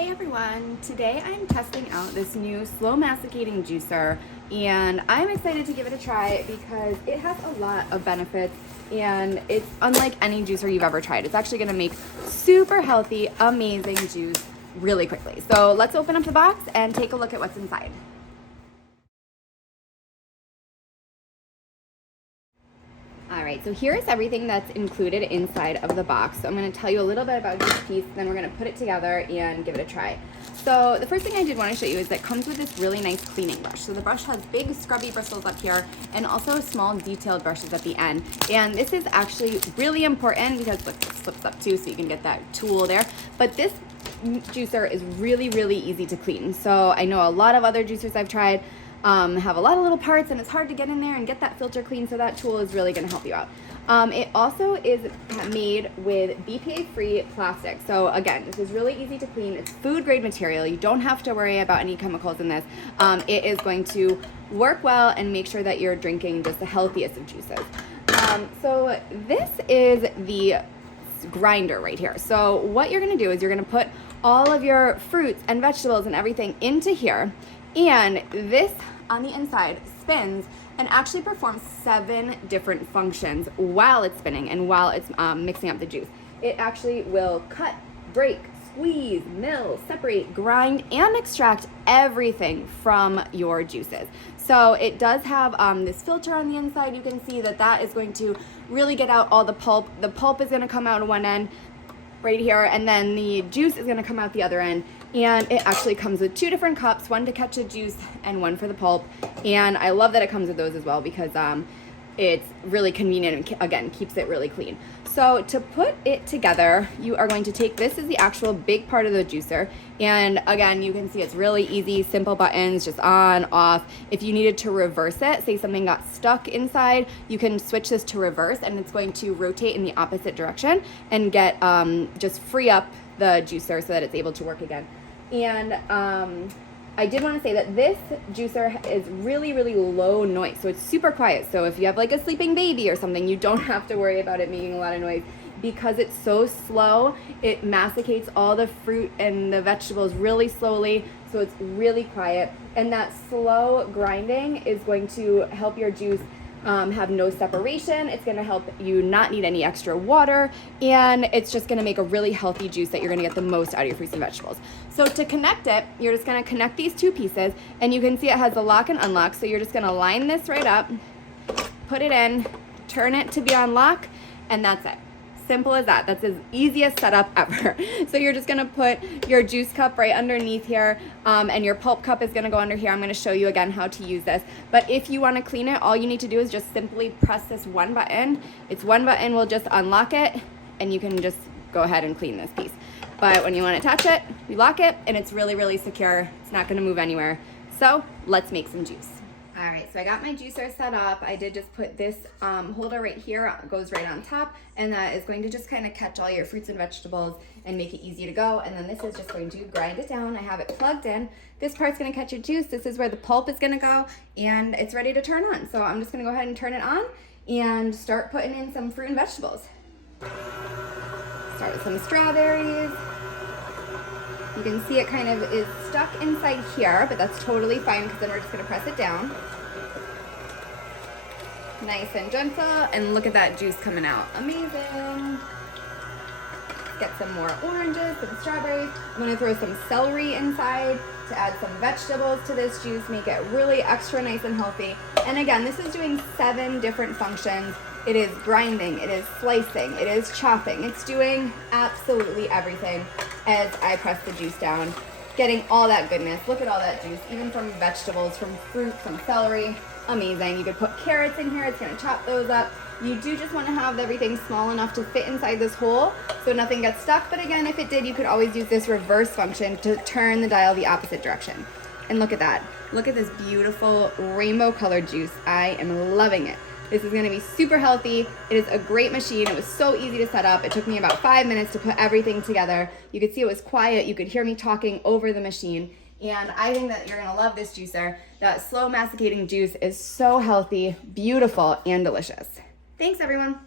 Hey everyone, today I'm testing out this new slow masticating juicer and I'm excited to give it a try because it has a lot of benefits and it's unlike any juicer you've ever tried. It's actually going to make super healthy, amazing juice really quickly. So let's open up the box and take a look at what's inside. All right, so here's everything that's included inside of the box. So I'm going to tell you a little bit about each piece, then we're going to put it together and give it a try. So the first thing I did want to show you is that it comes with this really nice cleaning brush. So the brush has big scrubby bristles up here and also small detailed brushes at the end. And this is actually really important because look, it flips up too, so you can get that tool there. But this juicer is really, really easy to clean. So I know a lot of other juicers I've tried have a lot of little parts and it's hard to get in there and get that filter clean, so that tool is really going to help you out. It also is made with BPA-free plastic. So again, this is really easy to clean. It's food grade material. You don't have to worry about any chemicals in this. It is going to work well and make sure that you're drinking just the healthiest of juices. So this is the grinder right here. So what you're going to do is you're going to put all of your fruits and vegetables and everything into here. And this on the inside spins and actually performs 7 different functions while it's spinning and while it's mixing up the juice. It actually will cut, break, squeeze, mill, separate, grind, and extract everything from your juices. So it does have this filter on the inside. You can see that that is going to really get out all the pulp. The pulp is going to come out on one end right here, and then the juice is going to come out the other end. And it actually comes with 2 different cups, one to catch the juice and one for the pulp. And I love that it comes with those as well because it's really convenient and again keeps it really clean. So to put it together, you are going to take, this is the actual big part of the juicer, and again you can see it's really easy, simple buttons, just on, off. If you needed to reverse it, say something got stuck inside, you can switch this to reverse and it's going to rotate in the opposite direction and get just free up the juicer so that it's able to work again. And I did want to say that this juicer is really, really low noise. So it's super quiet. So if you have like a sleeping baby or something, you don't have to worry about it making a lot of noise. Because it's so slow, it masticates all the fruit and the vegetables really slowly. So it's really quiet. And that slow grinding is going to help your juice have no separation. It's going to help you not need any extra water, and it's just going to make a really healthy juice that you're going to get the most out of your fruits and vegetables. So to connect it, you're just going to connect these 2 pieces, and you can see it has a lock and unlock. So you're just going to line this right up, put it in, turn it to be on lock, and that's it. Simple as that. That's the easiest setup ever. So you're just going to put your juice cup right underneath here, and your pulp cup is going to go under here. I'm going to show you again how to use this. But if you want to clean it, all you need to do is just simply press this one button. It's one button will just unlock it, and you can just go ahead and clean this piece. But when you want to attach it, you lock it, and it's really, really secure. It's not going to move anywhere. So let's make some juice. All right, so I got my juicer set up. I did just put this holder right here, goes right on top, and that is going to just kind of catch all your fruits and vegetables and make it easy to go. And then this is just going to grind it down. I have it plugged in. This part's gonna catch your juice. This is where the pulp is gonna go, and it's ready to turn on. So I'm just gonna go ahead and turn it on and start putting in some fruit and vegetables. Start with some strawberries. You can see it kind of is stuck inside here, but that's totally fine because then we're just going to press it down. Nice and gentle, and look at that juice coming out. Amazing. Get some more oranges, some strawberries. I'm going to throw some celery inside to add some vegetables to this juice, make it really extra nice and healthy. And again, this is doing 7 different functions. It is grinding, it is slicing, it is chopping. It's doing absolutely everything as I press the juice down, getting all that goodness. Look at all that juice, even from vegetables, from fruit, from celery. Amazing. You could put carrots in here. It's going to chop those up. You do just want to have everything small enough to fit inside this hole so nothing gets stuck. But again, if it did, you could always use this reverse function to turn the dial the opposite direction. And look at that. Look at this beautiful rainbow colored juice. I am loving it. This is going to be super healthy. It is a great machine. It was so easy to set up. It took me about 5 minutes to put everything together. You could see it was quiet. You could hear me talking over the machine. And I think that you're going to love this juicer. That slow masticating juice is so healthy, beautiful, and delicious. Thanks, everyone.